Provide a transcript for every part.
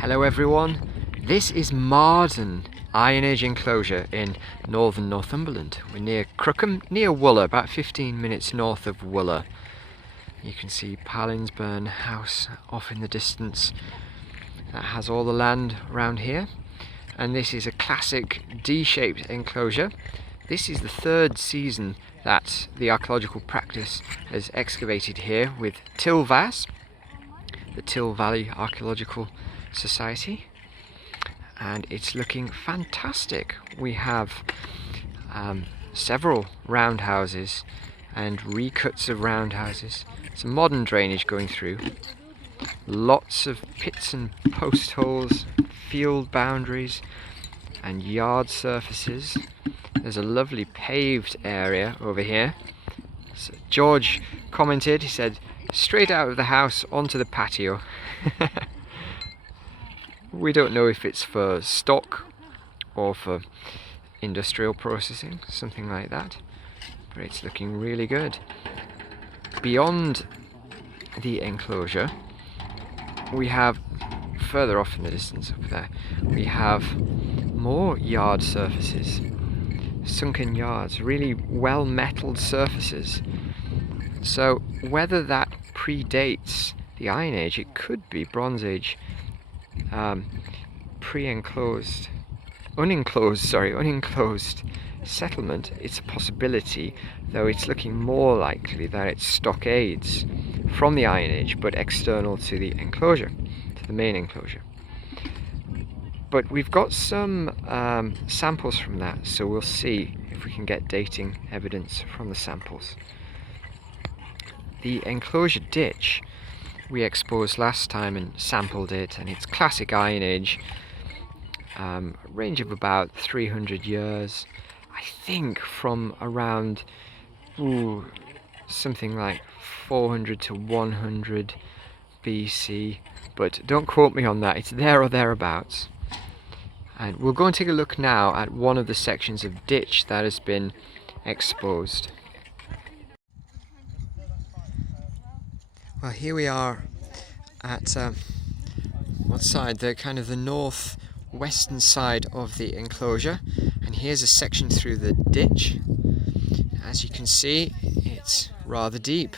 Hello everyone, this is Mardon, Iron Age enclosure in northern Northumberland. We're near Crookham, near Wooler, about 15 minutes north of Wooler. You can see Pallinsburn House off in the distance. That has all the land around here. And this is a classic D-shaped enclosure. This is the third season that the archaeological practice has excavated here with Tilvas, the Till Valley Archaeological Society, and it's looking fantastic. We have several roundhouses and recuts of roundhouses, some modern drainage going through, lots of pits and post holes, field boundaries and yard surfaces. There's a lovely paved area over here. So George commented, he said, straight out of the house onto the patio. We don't know if it's for stock or for industrial processing, something like that, but it's looking really good. Beyond the enclosure, we have, further off in the distance up there, we have more yard surfaces, sunken yards, really well metalled surfaces. So whether that predates the Iron Age, it could be Bronze Age, unenclosed settlement. It's a possibility, though it's looking more likely that it's stockades from the Iron Age, but external to the enclosure, to the main enclosure. But we've got some samples from that, so we'll see if we can get dating evidence from the samples. The enclosure ditch we exposed last time and sampled it, and it's classic Iron Age, range of about 300 years, I think, from around something like 400 to 100 BC, but don't quote me on that, it's there or thereabouts. And we'll go and take a look now at one of the sections of ditch that has been exposed. Well, here we are at what side? The kind of the northwestern side of the enclosure, and here's a section through the ditch. As you can see, it's rather deep.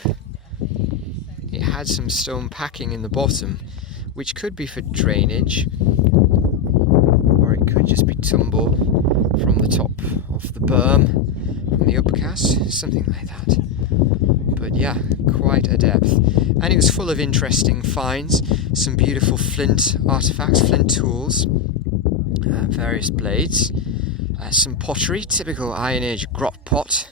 It had some stone packing in the bottom, which could be for drainage, or it could just be tumble from the top of the berm, from the upcast, something like that. But yeah, quite a depth. And it was full of interesting finds, some beautiful flint artifacts, flint tools, various blades, some pottery, typical Iron Age grot pot.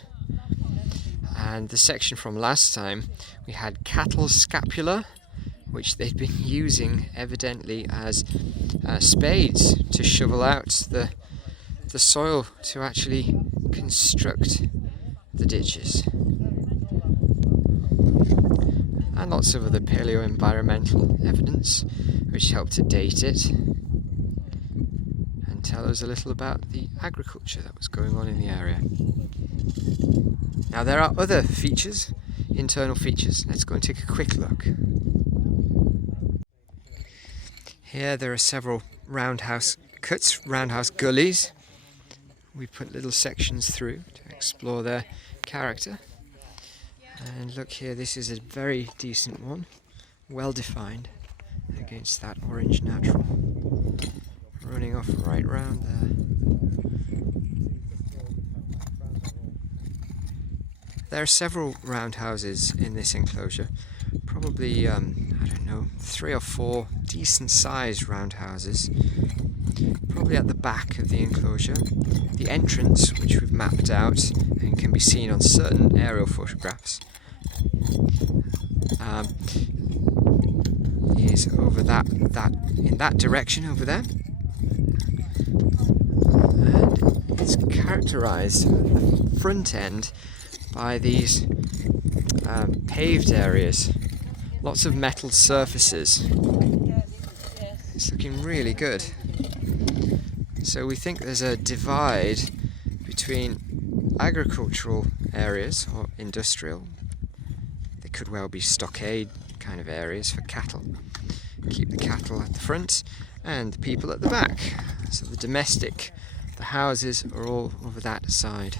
And the section from last time, we had cattle scapula, which they'd been using evidently as spades to shovel out the soil to actually construct the ditches. And lots of other paleo-environmental evidence which helped to date it and tell us a little about the agriculture that was going on in the area. Now there are other features, internal features. Let's go and take a quick look. Here there are several roundhouse cuts, roundhouse gullies. We put little sections through to explore their character. And look here, this is a very decent one, well defined against that orange natural, running off right round there. There are several roundhouses in this enclosure, probably, I don't know, 3 or 4 decent sized roundhouses, probably at the back of the enclosure. The entrance, which we've mapped out and can be seen on certain aerial photographs, is over in that direction over there, and it's characterized at the front end by these paved areas, lots of metal surfaces. It's looking really good. So we think there's a divide between agricultural areas or industrial. They could well be stockade kind of areas for cattle. Keep the cattle at the front, and the people at the back. So the domestic, the houses are all over that side.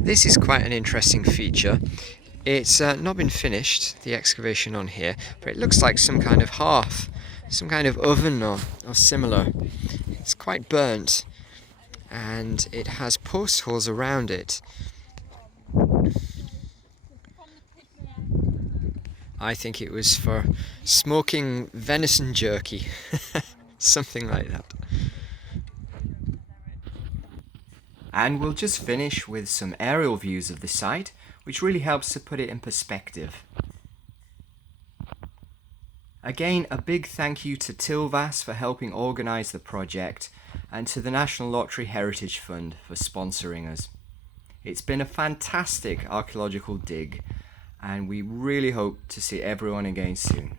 This is quite an interesting feature. It's not been finished, the excavation on here, but it looks like some kind of hearth, some kind of oven or similar. It's quite burnt and it has post holes around it. I think it was for smoking venison jerky, something like that. And we'll just finish with some aerial views of the site, which really helps to put it in perspective. Again, a big thank you to Tilvas for helping organise the project, and to the National Lottery Heritage Fund for sponsoring us. It's been a fantastic archaeological dig, and we really hope to see everyone again soon.